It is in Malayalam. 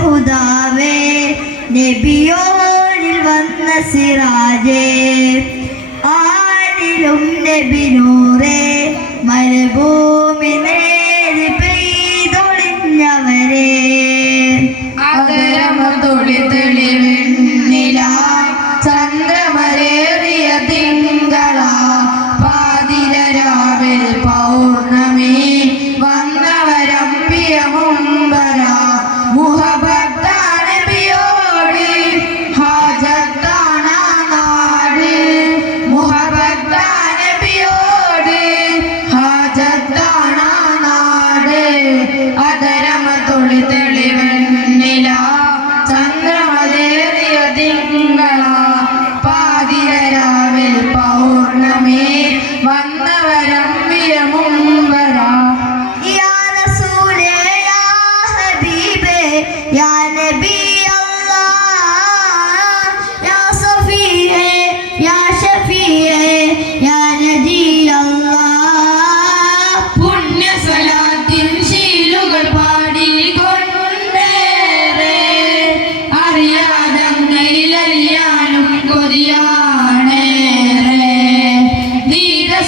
ഹുദാവേ വന്ന സിറാജേ ആരിലും നബി